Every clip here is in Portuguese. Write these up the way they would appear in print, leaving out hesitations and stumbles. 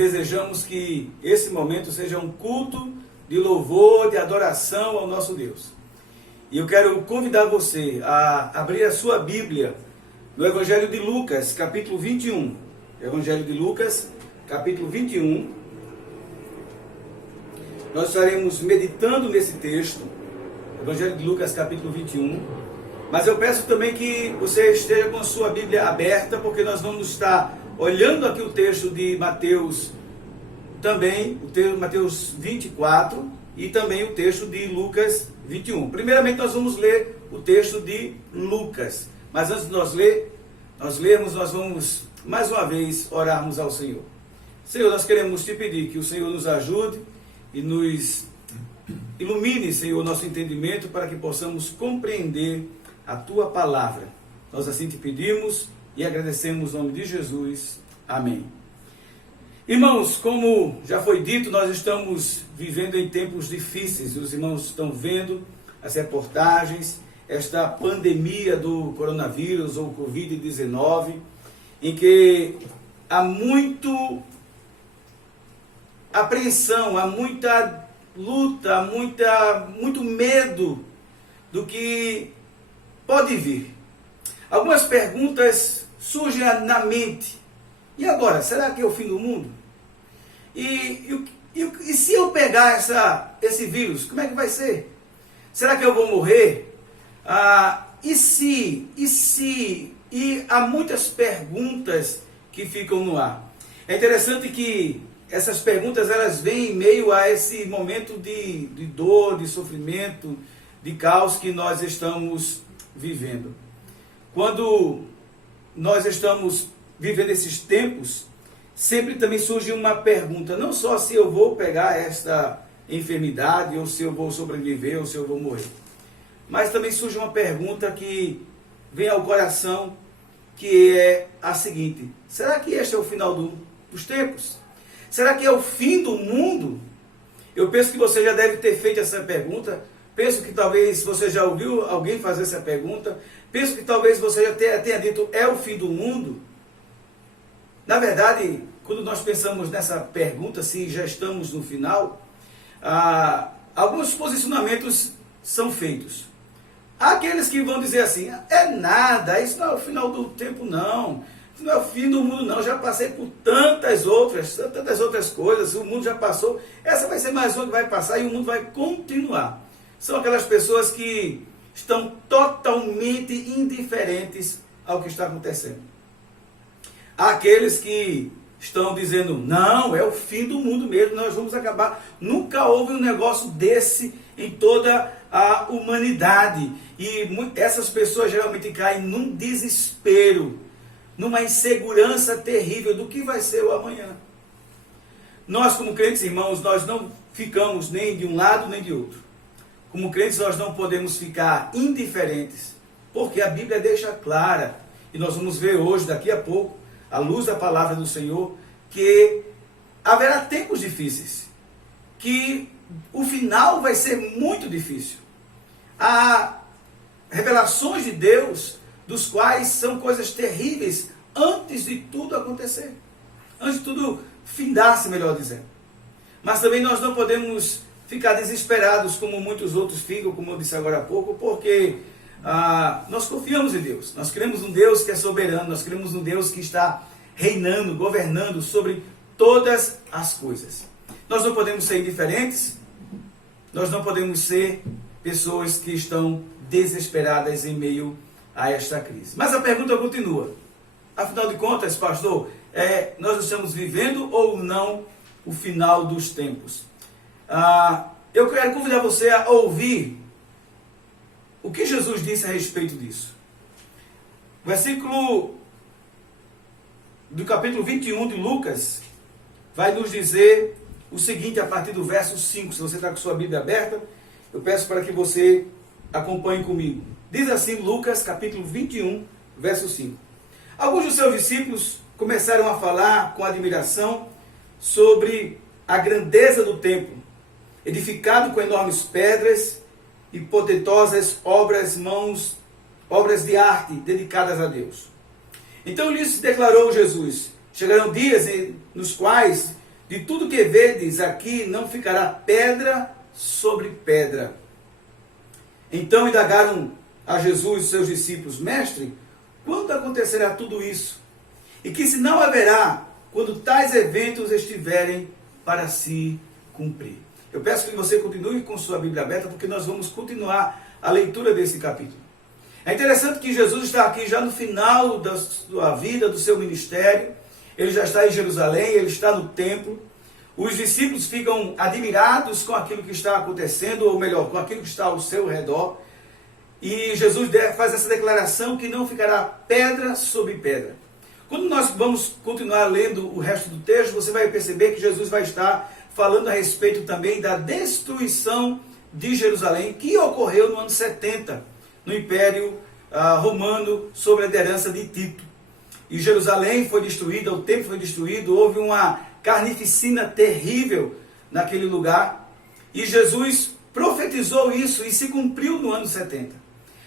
Desejamos que esse momento seja um culto de louvor, de adoração ao nosso Deus. E eu quero convidar você a abrir a sua Bíblia no Evangelho de Lucas, capítulo 21. Evangelho de Lucas, capítulo 21. Nós estaremos meditando nesse texto, Evangelho de Lucas, capítulo 21. Mas eu peço também que você esteja com a sua Bíblia aberta, porque nós vamos estar olhando aqui o texto de Mateus, também o texto de Mateus 24 e também o texto de Lucas 21. Primeiramente nós vamos ler o texto de Lucas, mas antes de nós lermos, nós vamos mais uma vez orarmos ao Senhor. Senhor, nós queremos te pedir que o Senhor nos ajude e nos ilumine, Senhor, nosso entendimento para que possamos compreender a tua palavra. Nós assim te pedimos e agradecemos no nome de Jesus. Amém. Irmãos, como já foi dito, nós estamos vivendo em tempos difíceis. Os irmãos estão vendo as reportagens, esta pandemia do coronavírus ou Covid-19, em que há muito apreensão, há muita luta, há muito medo do que pode vir. Algumas perguntas surgem na mente. E agora, será que é o fim do mundo? E se eu pegar esse vírus, como é que vai ser? Será que eu vou morrer? E há muitas perguntas que ficam no ar. É interessante que essas perguntas elas vêm em meio a esse momento de dor, de sofrimento, de caos que nós estamos vivendo. Quando nós estamos vivendo esses tempos, sempre também surge uma pergunta, não só se eu vou pegar esta enfermidade, ou se eu vou sobreviver, ou se eu vou morrer. Mas também surge uma pergunta que vem ao coração, que é a seguinte: será que este é o final dos tempos? Será que é o fim do mundo? Eu penso que você já deve ter feito essa pergunta. Penso que talvez você já ouviu alguém fazer essa pergunta. Penso que talvez você já tenha dito, é o fim do mundo? Na verdade, quando nós pensamos nessa pergunta, se já estamos no final, alguns posicionamentos são feitos. Há aqueles que vão dizer assim, é nada, isso não é o final do tempo não, isso não é o fim do mundo não, já passei por tantas outras coisas, o mundo já passou, essa vai ser mais uma que vai passar e o mundo vai continuar. São aquelas pessoas que estão totalmente indiferentes ao que está acontecendo. Há aqueles que estão dizendo, não, é o fim do mundo mesmo, nós vamos acabar. Nunca houve um negócio desse em toda a humanidade. E essas pessoas geralmente caem num desespero, numa insegurança terrível do que vai ser o amanhã. Nós, como crentes, irmãos, nós não ficamos nem de um lado nem de outro. Como crentes, nós não podemos ficar indiferentes, porque a Bíblia deixa clara, e nós vamos ver hoje, daqui a pouco, à luz da palavra do Senhor, que haverá tempos difíceis, que o final vai ser muito difícil. Há revelações de Deus, dos quais são coisas terríveis, antes de tudo acontecer, antes de tudo findar-se, melhor dizendo. Mas também nós não podemos ficar desesperados como muitos outros ficam, como eu disse agora há pouco, porque nós confiamos em Deus. Nós cremos num Deus que é soberano, nós cremos num Deus que está reinando, governando sobre todas as coisas. Nós não podemos ser indiferentes, nós não podemos ser pessoas que estão desesperadas em meio a esta crise. Mas a pergunta continua. Afinal de contas, pastor, nós estamos vivendo ou não o final dos tempos? Eu quero convidar você a ouvir o que Jesus disse a respeito disso. O versículo do capítulo 21 de Lucas vai nos dizer o seguinte a partir do verso 5. Se você está com sua Bíblia aberta, eu peço para que você acompanhe comigo. Diz assim Lucas capítulo 21, verso 5. Alguns dos seus discípulos começaram a falar com admiração sobre a grandeza do templo, edificado com enormes pedras e potentosas obras de arte dedicadas a Deus. Então lhes declarou Jesus: chegarão dias nos quais De tudo que vedes aqui não ficará pedra sobre pedra. Então indagaram a Jesus e seus discípulos: Mestre, quando acontecerá tudo isso? E que sinal haverá quando tais eventos estiverem para se cumprir? Eu peço que você continue com sua Bíblia aberta, porque nós vamos continuar a leitura desse capítulo. É interessante que Jesus está aqui já no final da sua vida, do seu ministério. Ele já está em Jerusalém, ele está no templo. Os discípulos ficam admirados com aquilo que está acontecendo, ou melhor, com aquilo que está ao seu redor. E Jesus faz essa declaração que não ficará pedra sobre pedra. Quando nós vamos continuar lendo o resto do texto, você vai perceber que Jesus vai estar falando a respeito também da destruição de Jerusalém, que ocorreu no ano 70, no Império Romano, sob a liderança de Tito. E Jerusalém foi destruída, o templo foi destruído, houve uma carnificina terrível naquele lugar. E Jesus profetizou isso e se cumpriu no ano 70.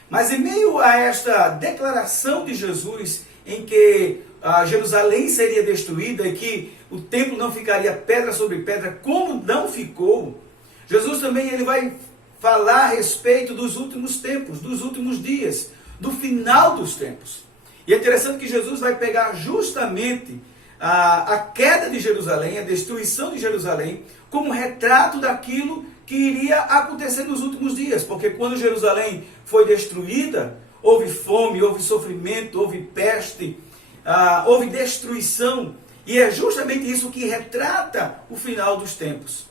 Mas em meio a esta declaração de Jesus, em que Jerusalém seria destruída e que o templo não ficaria pedra sobre pedra, como não ficou, Jesus também ele vai falar a respeito dos últimos tempos, dos últimos dias, do final dos tempos. E é interessante que Jesus vai pegar justamente a queda de Jerusalém, a destruição de Jerusalém, como retrato daquilo que iria acontecer nos últimos dias. Porque quando Jerusalém foi destruída, houve fome, houve sofrimento, houve peste, houve destruição. E é justamente isso que retrata o final dos tempos.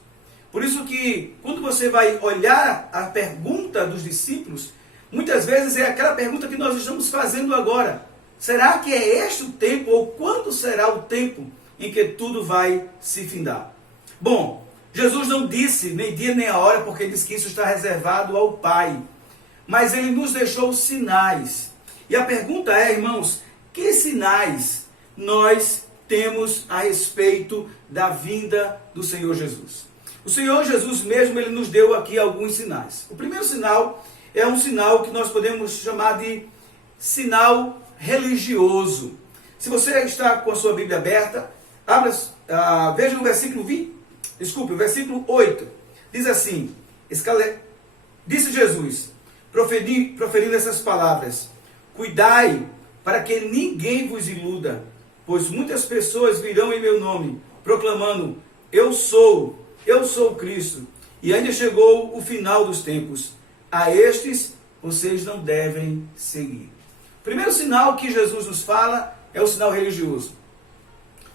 Por isso que, quando você vai olhar a pergunta dos discípulos, muitas vezes é aquela pergunta que nós estamos fazendo agora. Será que é este o tempo, ou quando será o tempo em que tudo vai se findar? Bom, Jesus não disse nem dia nem a hora, porque ele disse que isso está reservado ao Pai. Mas ele nos deixou sinais. E a pergunta é, irmãos, que sinais nós temos a respeito da vinda do Senhor Jesus? O Senhor Jesus mesmo, ele nos deu aqui alguns sinais. O primeiro sinal é um sinal que nós podemos chamar de sinal religioso. Se você está com a sua Bíblia aberta, veja no versículo 8. Diz assim: disse Jesus, proferindo essas palavras: cuidai para que ninguém vos iluda, pois muitas pessoas virão em meu nome, proclamando: eu sou o Cristo, e ainda chegou o final dos tempos. A estes vocês não devem seguir. O primeiro sinal que Jesus nos fala é o sinal religioso,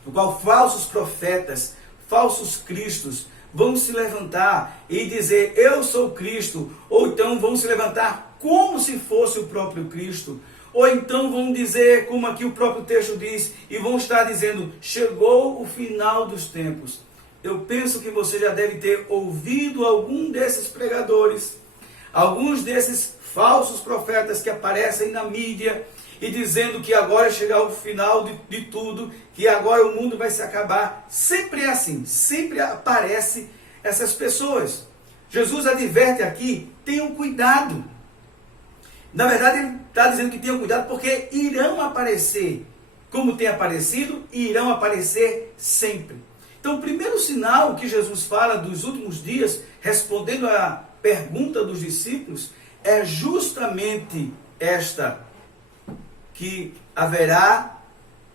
no qual falsos profetas, falsos cristos vão se levantar e dizer: eu sou Cristo, ou então vão se levantar como se fosse o próprio Cristo, ou então vão dizer, como aqui o próprio texto diz, e vão estar dizendo: chegou o final dos tempos. Eu penso que você já deve ter ouvido algum desses pregadores, alguns desses falsos profetas que aparecem na mídia e dizendo que agora chegar o final de tudo, que agora o mundo vai se acabar. Sempre é assim, sempre aparecem essas pessoas. Jesus adverte aqui: tenham cuidado. Na verdade, ele está dizendo que tenham cuidado porque irão aparecer, como tem aparecido, e irão aparecer sempre. Então, o primeiro sinal que Jesus fala dos últimos dias, respondendo à pergunta dos discípulos, é justamente esta: que haverá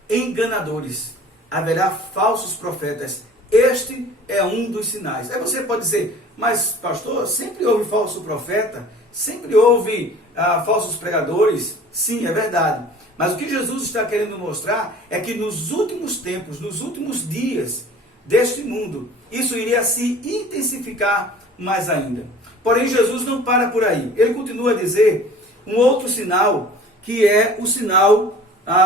enganadores, haverá falsos profetas. Este é um dos sinais. Aí você pode dizer: mas pastor, sempre houve falso profeta? Sempre houve falsos pregadores? Sim, é verdade. Mas o que Jesus está querendo mostrar é que nos últimos tempos, nos últimos dias deste mundo, isso iria se intensificar mais ainda. Porém, Jesus não para por aí. Ele continua a dizer um outro sinal, que é o sinal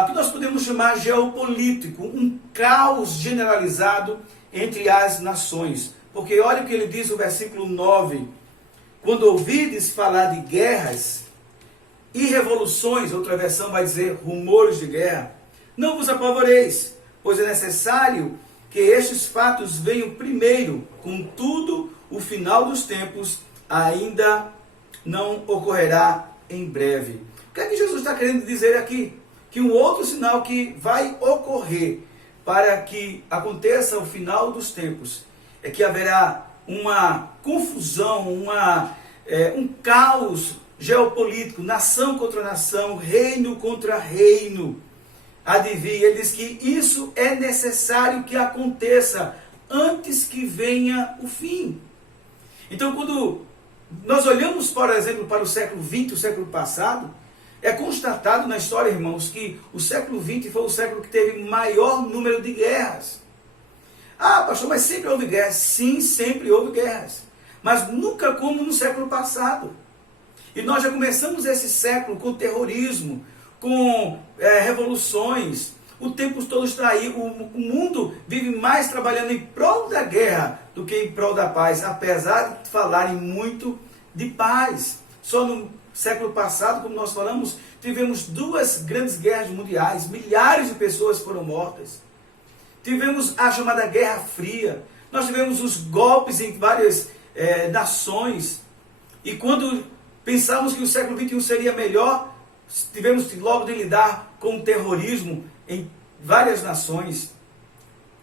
que nós podemos chamar geopolítico, um caos generalizado entre as nações. Porque olha o que ele diz no versículo 9: quando ouvides falar de guerras e revoluções, outra versão vai dizer rumores de guerra, não vos apavoreis, pois é necessário que estes fatos venham primeiro. Contudo, o final dos tempos ainda não ocorrerá em breve. O que é que Jesus está querendo dizer aqui? Que um outro sinal que vai ocorrer para que aconteça o final dos tempos é que haverá uma confusão, um caos geopolítico, nação contra nação, reino contra reino. Adivinha, ele diz que isso é necessário que aconteça antes que venha o fim. Então, quando nós olhamos, por exemplo, para o século XX, o século passado, é constatado na história, irmãos, que o século XX foi o século que teve maior número de guerras. Ah, pastor, mas sempre houve guerras. Sim, sempre houve guerras. Mas nunca como no século passado. E nós já começamos esse século com terrorismo, com revoluções. O tempo todo está aí. O mundo vive mais trabalhando em prol da guerra do que em prol da paz, apesar de falarem muito de paz. Só no século passado, como nós falamos, tivemos 2 grandes guerras mundiais, milhares de pessoas foram mortas. Tivemos a chamada Guerra Fria, nós tivemos os golpes em várias nações, e quando pensamos que o século XXI seria melhor, tivemos logo de lidar com o terrorismo em várias nações.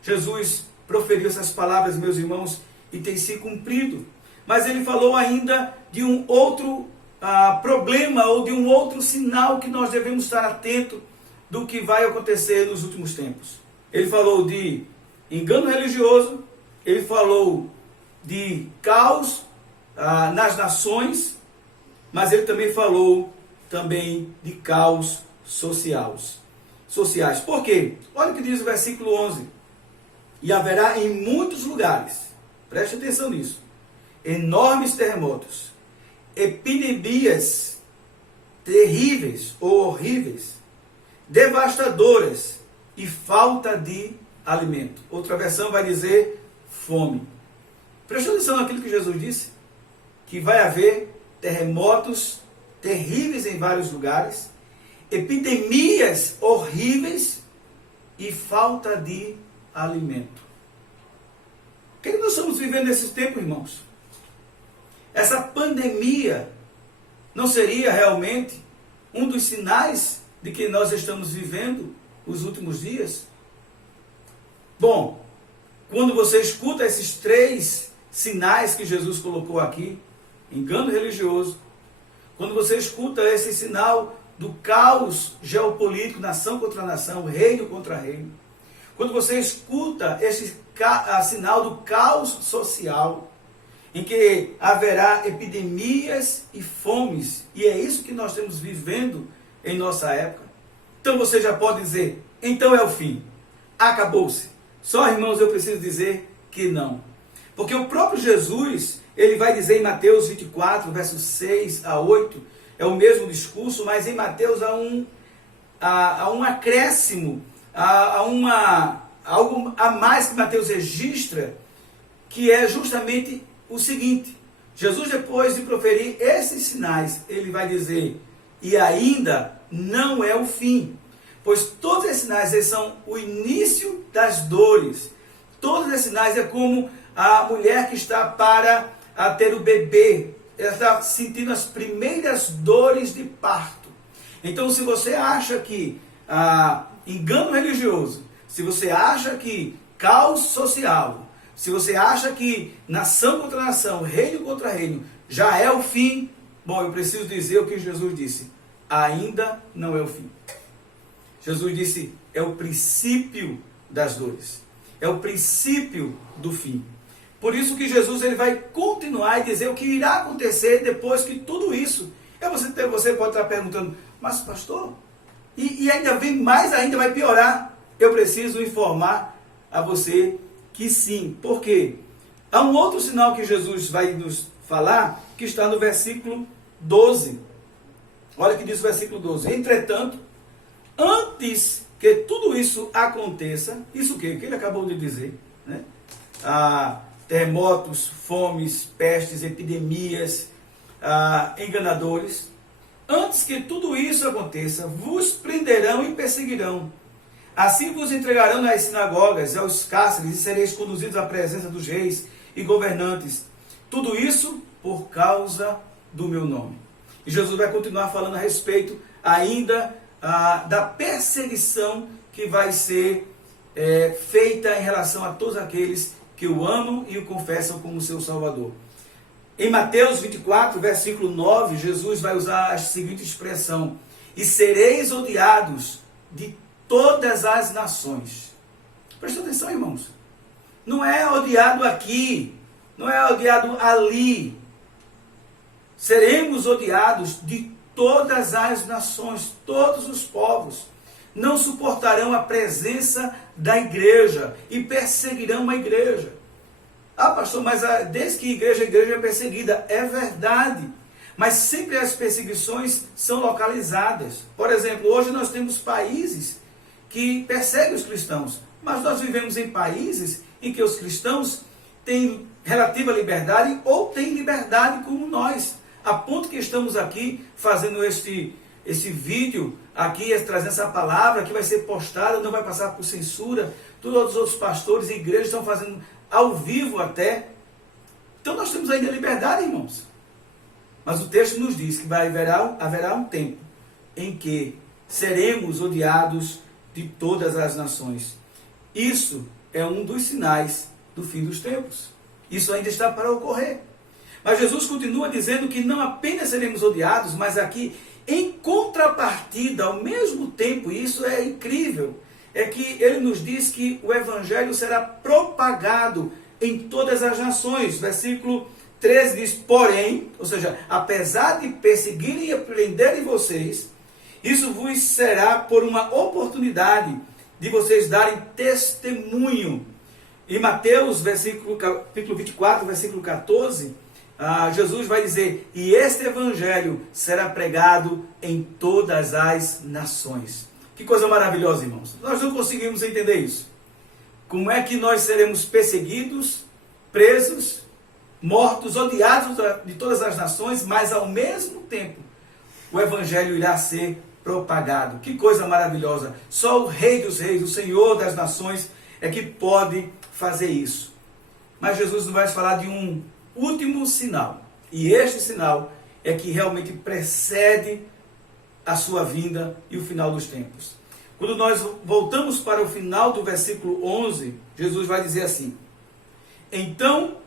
Jesus proferiu essas palavras, meus irmãos, e tem se cumprido. Mas ele falou ainda de um outro problema ou de um outro sinal que nós devemos estar atentos do que vai acontecer nos últimos tempos. Ele falou de engano religioso, ele falou de caos nas nações, mas ele também falou de caos sociais. Por quê? Olha o que diz o versículo 11. E haverá em muitos lugares, preste atenção nisso, enormes terremotos, epidemias terríveis ou horríveis, devastadoras e falta de alimento. Outra versão vai dizer fome. Preste atenção naquilo que Jesus disse, que vai haver terremotos terríveis em vários lugares, epidemias horríveis e falta de alimento. O que nós estamos vivendo nesses tempos, irmãos? Essa pandemia não seria realmente um dos sinais de que nós estamos vivendo os últimos dias? Bom, quando você escuta esses 3 sinais que Jesus colocou aqui, engano religioso, quando você escuta esse sinal do caos geopolítico, nação contra nação, reino contra reino, quando você escuta esse sinal do caos social, em que haverá epidemias e fomes, e é isso que nós estamos vivendo em nossa época, então você já pode dizer, então é o fim, acabou-se. Só, irmãos, eu preciso dizer que não. Porque o próprio Jesus, ele vai dizer em Mateus 24, versos 6 a 8, é o mesmo discurso, mas em Mateus há um acréscimo, algo a mais que Mateus registra, que é justamente o seguinte: Jesus, depois de proferir esses sinais, ele vai dizer, e ainda não é o fim, pois todos esses sinais eles são o início das dores. Todos esses sinais é como a mulher que está para ter o bebê, ela está sentindo as primeiras dores de parto. Então, se você acha que engano religioso, se você acha que caos social, se você acha que nação contra nação, reino contra reino, já é o fim, bom, eu preciso dizer o que Jesus disse: ainda não é o fim. Jesus disse, é o princípio das dores, é o princípio do fim. Por isso que Jesus ele vai continuar e dizer o que irá acontecer depois que tudo isso. Você pode estar perguntando, mas pastor, e ainda vem mais ainda, vai piorar? Eu preciso informar a você que sim. Por quê? Há um outro sinal que Jesus vai nos falar, que está no versículo 12. Olha o que diz o versículo 12. Entretanto, antes que tudo isso aconteça, isso o que ele acabou de dizer, né? Terremotos, fomes, pestes, epidemias, enganadores. Antes que tudo isso aconteça, vos prenderão e perseguirão. Assim vos entregarão nas sinagogas e aos cárceres, e sereis conduzidos à presença dos reis e governantes. Tudo isso por causa do meu nome. E Jesus vai continuar falando a respeito ainda da perseguição que vai ser feita em relação a todos aqueles que o amam e o confessam como seu Salvador. Em Mateus 24, versículo 9, Jesus vai usar a seguinte expressão: e sereis odiados de todas as nações. Presta atenção, irmãos. Não é odiado aqui, não é odiado ali. Seremos odiados de todas as nações, todos os povos. Não suportarão a presença da igreja e perseguirão a igreja. Ah, pastor, mas desde que a igreja é perseguida. É verdade. Mas sempre as perseguições são localizadas. Por exemplo, hoje nós temos países que perseguem os cristãos. Mas nós vivemos em países em que os cristãos têm relativa liberdade ou têm liberdade como nós. A ponto que estamos aqui fazendo esse vídeo, aqui trazendo essa palavra que vai ser postada, não vai passar por censura. Todos os outros pastores e igrejas estão fazendo ao vivo até. Então nós temos ainda liberdade, irmãos. Mas o texto nos diz que haverá um tempo em que seremos odiados de todas as nações. Isso é um dos sinais do fim dos tempos. Isso ainda está para ocorrer. Mas Jesus continua dizendo que não apenas seremos odiados, mas aqui, em contrapartida, ao mesmo tempo, isso é incrível, é que ele nos diz que o evangelho será propagado em todas as nações. Versículo 13 diz, porém, ou seja, apesar de perseguirem e prenderem vocês, isso vos será por uma oportunidade de vocês darem testemunho. Em Mateus, capítulo 24, versículo 14, Jesus vai dizer, e este evangelho será pregado em todas as nações. Que coisa maravilhosa, irmãos. Nós não conseguimos entender isso. Como é que nós seremos perseguidos, presos, mortos, odiados de todas as nações, mas ao mesmo tempo o evangelho irá ser propagado. Que coisa maravilhosa. Só o Rei dos Reis, o Senhor das nações é que pode fazer isso. Mas Jesus nos vai falar de um último sinal. E este sinal é que realmente precede a sua vinda e o final dos tempos. Quando nós voltamos para o final do versículo 11, Jesus vai dizer assim, então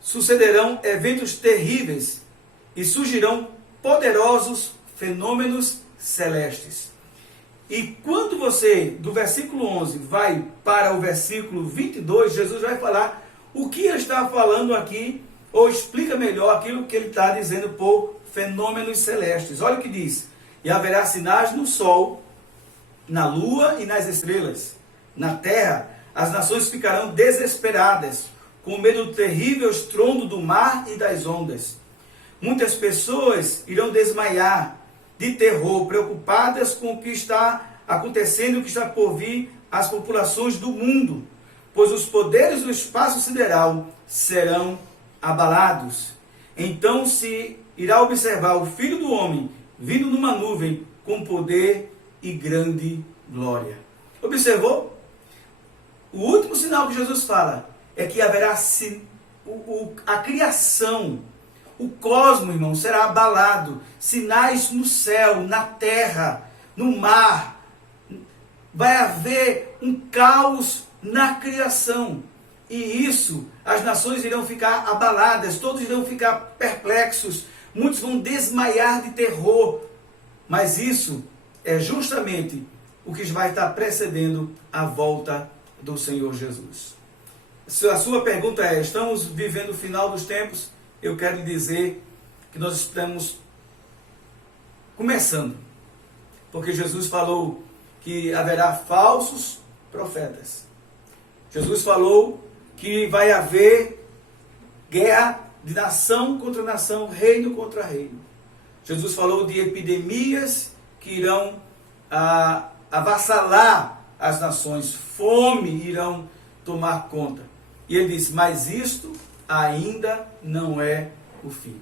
sucederão eventos terríveis e surgirão poderosos fenômenos celestes. E quando você, do versículo 11, vai para o versículo 22, Jesus vai falar o que ele está falando aqui, ou explica melhor aquilo que ele está dizendo por fenômenos celestes. Olha o que diz, e haverá sinais no sol, na lua e nas estrelas. Na terra, as nações ficarão desesperadas, com medo do terrível estrondo do mar e das ondas. Muitas pessoas irão desmaiar de terror, preocupadas com o que está acontecendo e o que está por vir às populações do mundo, pois os poderes do espaço sideral serão abalados. Então se irá observar o Filho do Homem vindo numa nuvem com poder e grande glória. Observou? O último sinal que Jesus fala é que haverá a criação, o cosmos, irmão, será abalado. Sinais no céu, na terra, no mar. Vai haver um caos na criação. E isso, as nações irão ficar abaladas, todos irão ficar perplexos, muitos vão desmaiar de terror. Mas isso é justamente o que vai estar precedendo a volta do Senhor Jesus. Se a sua pergunta é, estamos vivendo o final dos tempos? Eu quero lhe dizer que nós estamos começando. Porque Jesus falou que haverá falsos profetas. Jesus falou que vai haver guerra de nação contra nação, reino contra reino. Jesus falou de epidemias que irão avassalar as nações, fome irão tomar conta. E ele disse, mas isto ainda não é o fim.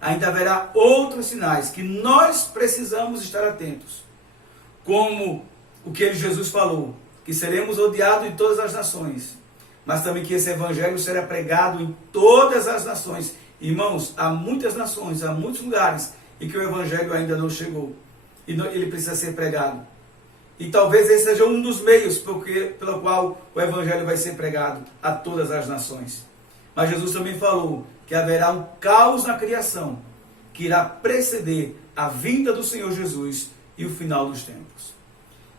Ainda haverá outros sinais que nós precisamos estar atentos. Como o que Jesus falou, que seremos odiados em todas as nações, mas também que esse evangelho será pregado em todas as nações. Irmãos, há muitas nações, há muitos lugares em que o evangelho ainda não chegou. E ele precisa ser pregado. E talvez esse seja um dos meios pelo qual o Evangelho vai ser pregado a todas as nações. Mas Jesus também falou que haverá um caos na criação, que irá preceder a vinda do Senhor Jesus e o final dos tempos.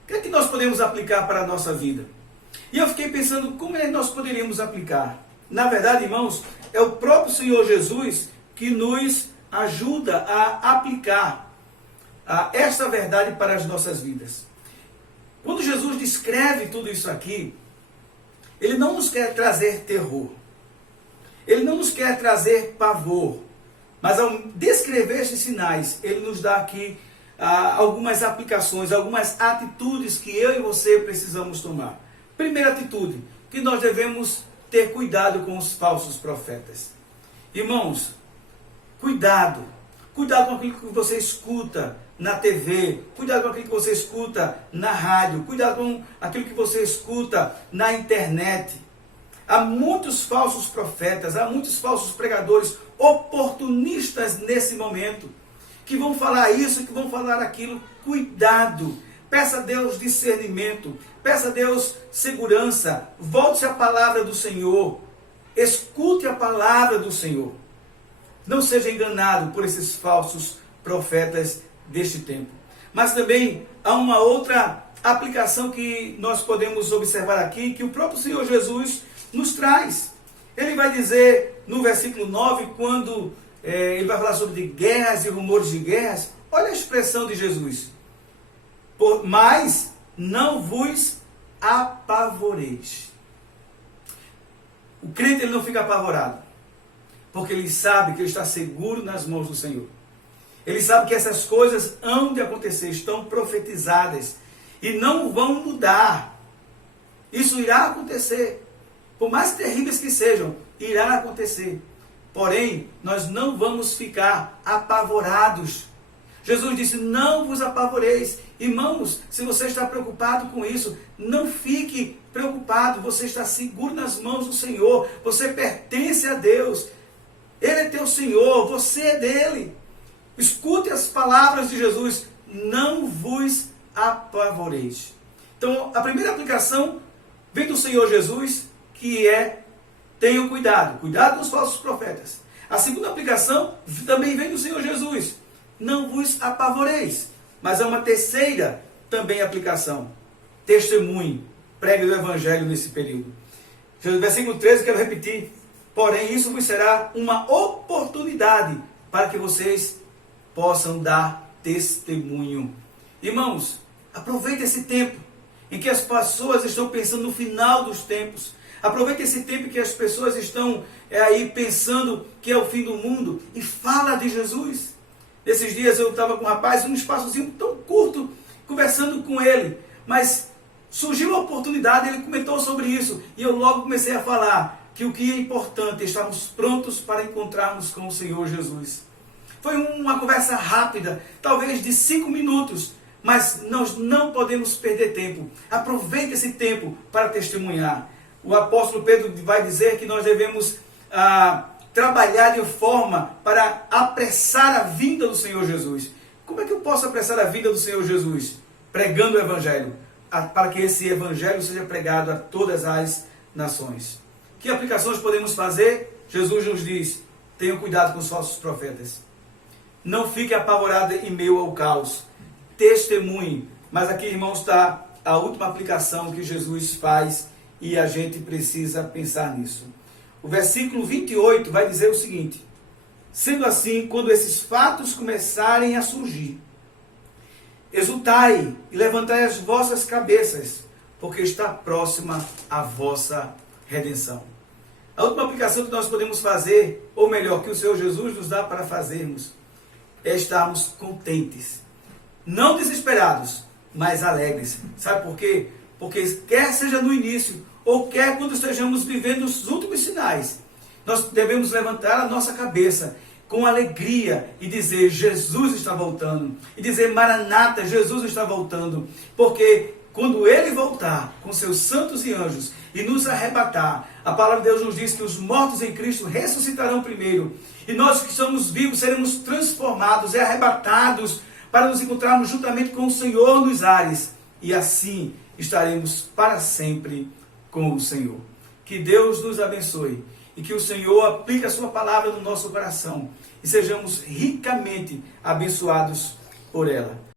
O que é que nós podemos aplicar para a nossa vida? E eu fiquei pensando, como é que nós poderíamos aplicar? Na verdade, irmãos, é o próprio Senhor Jesus que nos ajuda a aplicar esta verdade para as nossas vidas. Quando Jesus descreve tudo isso aqui, Ele não nos quer trazer terror. Ele não nos quer trazer pavor. Mas ao descrever estes sinais, Ele nos dá aqui algumas aplicações, algumas atitudes que eu e você precisamos tomar. Primeira atitude, que nós devemos ter cuidado com os falsos profetas. Irmãos, cuidado. Cuidado com aquilo que você escuta na TV, cuidado com aquilo que você escuta na rádio, cuidado com aquilo que você escuta na internet. Há muitos falsos profetas, há muitos falsos pregadores oportunistas nesse momento, que vão falar isso, que vão falar aquilo. Cuidado, peça a Deus discernimento, peça a Deus segurança, volte à palavra do Senhor, escute a palavra do Senhor. Não seja enganado por esses falsos profetas deste tempo. Mas também há uma outra aplicação que nós podemos observar aqui, que o próprio Senhor Jesus nos traz. Ele vai dizer no versículo 9, quando ele vai falar sobre guerras e rumores de guerras, olha a expressão de Jesus. Mas não vos apavoreis. O crente ele não fica apavorado, porque ele sabe que ele está seguro nas mãos do Senhor. Ele sabe que essas coisas hão de acontecer, estão profetizadas e não vão mudar. Isso irá acontecer. Por mais terríveis que sejam, irá acontecer. Porém, nós não vamos ficar apavorados. Jesus disse, não vos apavoreis. Irmãos, se você está preocupado com isso, não fique preocupado. Você está seguro nas mãos do Senhor. Você pertence a Deus. Ele é teu Senhor, você é dele. Escute as palavras de Jesus, não vos apavoreis. Então, a primeira aplicação vem do Senhor Jesus, que é, tenham cuidado com os falsos profetas. A segunda aplicação também vem do Senhor Jesus, não vos apavoreis. Mas há uma terceira também aplicação, testemunhe, pregue o Evangelho nesse período. Versículo 13, eu quero repetir, porém isso vos será uma oportunidade para que vocês possam dar testemunho. Irmãos, aproveite esse tempo em que as pessoas estão pensando no final dos tempos. Aproveite esse tempo em que as pessoas estão aí pensando que é o fim do mundo e fala de Jesus. Nesses dias eu estava com um rapaz, um espaçozinho tão curto, conversando com ele, mas surgiu a oportunidade, ele comentou sobre isso e eu logo comecei a falar que o que é importante é estarmos prontos para encontrarmos com o Senhor Jesus. Foi uma conversa rápida, talvez de 5 minutos, mas nós não podemos perder tempo. Aproveite esse tempo para testemunhar. O apóstolo Pedro vai dizer que nós devemos trabalhar de forma para apressar a vinda do Senhor Jesus. Como é que eu posso apressar a vinda do Senhor Jesus? Pregando o Evangelho, para que esse Evangelho seja pregado a todas as nações. Que aplicações podemos fazer? Jesus nos diz, tenham cuidado com os falsos profetas. Não fique apavorado em meio ao caos. Testemunhe. Mas aqui, irmãos, está a última aplicação que Jesus faz e a gente precisa pensar nisso. O versículo 28 vai dizer o seguinte: sendo assim, quando esses fatos começarem a surgir, exultai e levantai as vossas cabeças, porque está próxima a vossa redenção. A última aplicação que nós podemos fazer, ou melhor, que o Senhor Jesus nos dá para fazermos, é estarmos contentes. Não desesperados, mas alegres. Sabe por quê? Porque quer seja no início, ou quer quando estejamos vivendo os últimos sinais, nós devemos levantar a nossa cabeça com alegria e dizer, Jesus está voltando. E dizer, Maranata, Jesus está voltando. Porque quando Ele voltar com seus santos e anjos e nos arrebatar, a palavra de Deus nos diz que os mortos em Cristo ressuscitarão primeiro. E nós que somos vivos seremos transformados e arrebatados para nos encontrarmos juntamente com o Senhor nos ares. e assim estaremos para sempre com o Senhor. Que Deus nos abençoe e que o Senhor aplique a sua palavra no nosso coração e sejamos ricamente abençoados por ela.